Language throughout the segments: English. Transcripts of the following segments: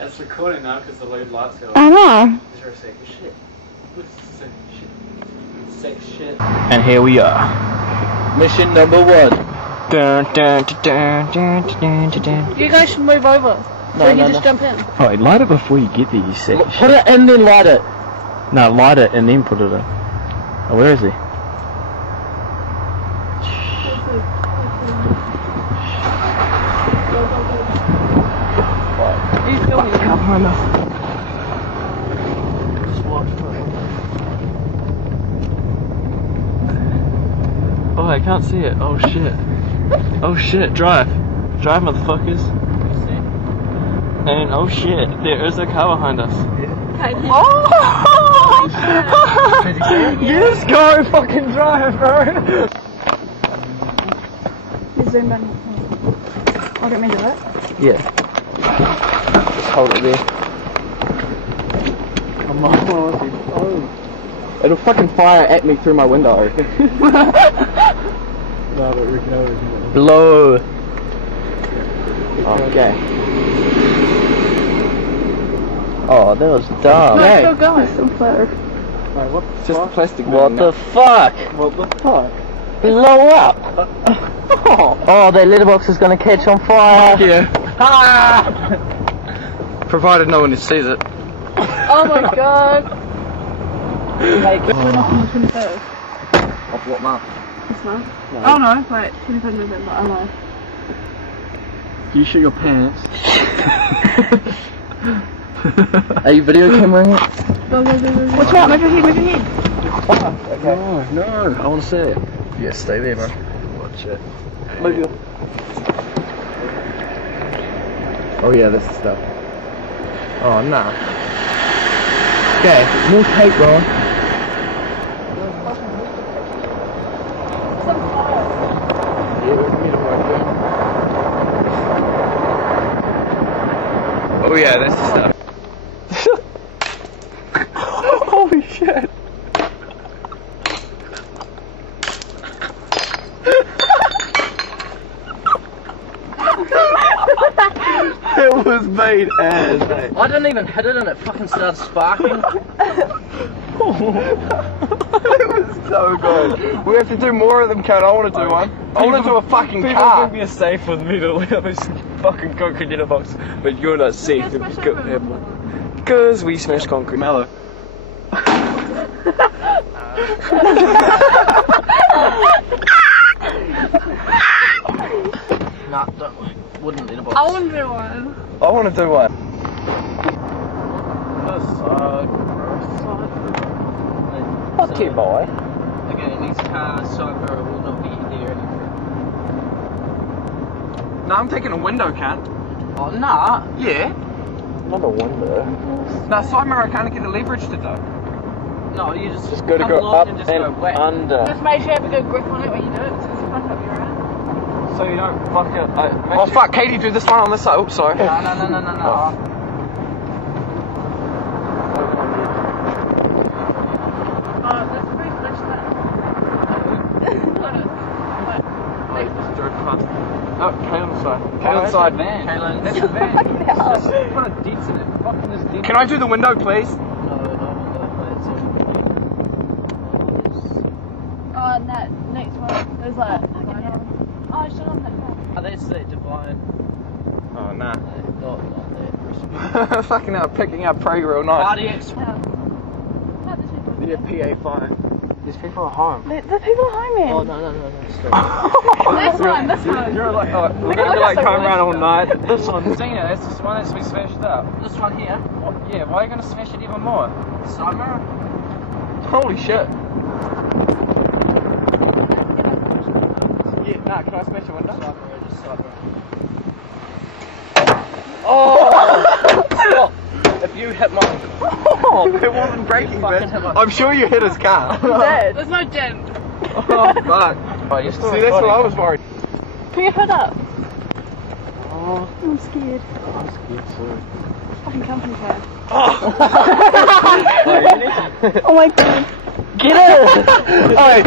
It's recording now because the load light's going. I know. These are sick shit. Sick shit. Sick shit. And here we are. Mission number 1. Dun, dun, dun, dun, dun, dun, dun. You guys should move over. No, so you no, just jump in. Oh, light it before you get there, you sick shit. Put it and then light it. No, light it and then put it in. Oh, where is he? He's filming. Come behind us. Oh, I can't see it. Oh shit. Oh shit, drive. Drive, motherfuckers. And oh shit, there is a car behind us. Oh! Yes, go fucking drive, bro! You zoom in. Oh, don't mean to do that. Yeah. Just hold it there. Come on. Oh. It'll fucking fire at me through my window, I reckon. No, but we can always do it. Blow. Okay. Oh, that was dumb. No, Hey. it's still going. It's still fire. Wait, what the Just fuck? a plastic. What the fuck? What the fuck? Blow up. Oh, that letterbox is gonna catch on fire. Yeah. Ah! Provided no one sees it. Oh my god. Like, we're not on the 23rd. Off what month? This month? No. Oh no, wait, 23rd November, I know. You shit your pants. Are you video cameraing it? Go. What's wrong? Move your head, Okay. No, I want to see it. Yeah, stay there, man. Watch it. Move your... Oh yeah, this is stuff. Oh, nah. Okay, more tape, Ron. Oh yeah, that's the stuff. Holy shit! It was made as. I didn't even hit it and it fucking started sparking. It was so good. We have to do more of them, Kat. I want to do one. I want to do a fucking car. People think we're safe with me to leave this fucking concrete in a box, but you're not safe if you go have one. Because we smashed concrete. Mellow. Nah, wouldn't in a box. I want to do one. I want to do one. Okay, boy. Again, these cars, side mirror will not be there anymore. No, I'm taking a window, Kat. Oh, nah. Yeah. Not a window. No, side mirror I can't get the leverage to do. No, you just Gotta come go along up and just and go whack. under. Just make sure you have a good grip on it when you do it, so it's fun up your ass. So you don't fuck it. Oh fuck, Katie, do this one on this side. Oops, sorry. No. Oh, that's pretty flashed that. Oh, Kaylin's side. Kaylin's side. Van. Kaylin, that's a van. Just put a dent in it. Fucking this dent. Can I do the window, please? No, Oh, and that next one, there's like, oh, I should have that one. Oh, that's that divine. Oh, nah. Not that. Fucking hell, picking up prey real nice. RDX. Yeah, PA5. These people are home. The people are home, man. Oh, no. This one. You're like, oh, we're gonna be like coming around all night. This one, Zena, that's the one that's been smashed up. This one here. What? Yeah, why are you gonna smash it even more? Side mirror. Holy shit. Yeah, nah, can I smash your window? Side mirror, just side mirror. Oh! If you hit my... Oh, it wasn't breaking, fucking bitch. hit my... I'm sure you hit his car. There's no dent. Oh, fuck. Oh, you're still See, that's what I was worried. Put your hood up. Oh, I'm scared. I'm scared too. Fucking company car. Oh, Oh my god. Get it! Hey,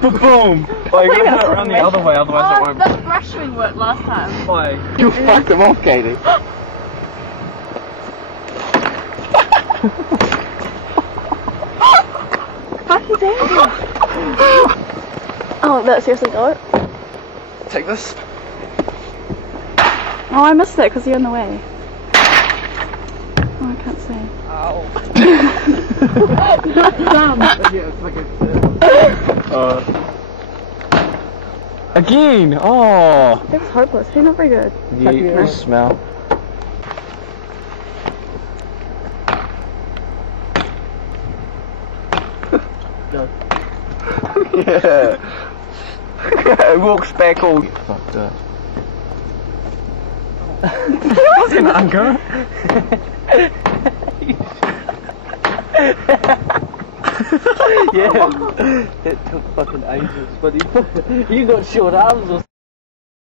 boom! Oh, you're gonna put it around the other way, otherwise it Oh, won't. that brushing worked last time. Like, You fucked him off, Katie. Fucking dangerous. Oh, no, seriously, go it. Take this. Oh, I missed it because you're in the way. Oh, I can't see. Ow. Yeah, it's like again! Oh! It was hopeless. He's not very good. Yeah, you smell. Yeah. It walks back all fucked up. That wasn't anger. Yeah, it took fucking ages, but you got short arms or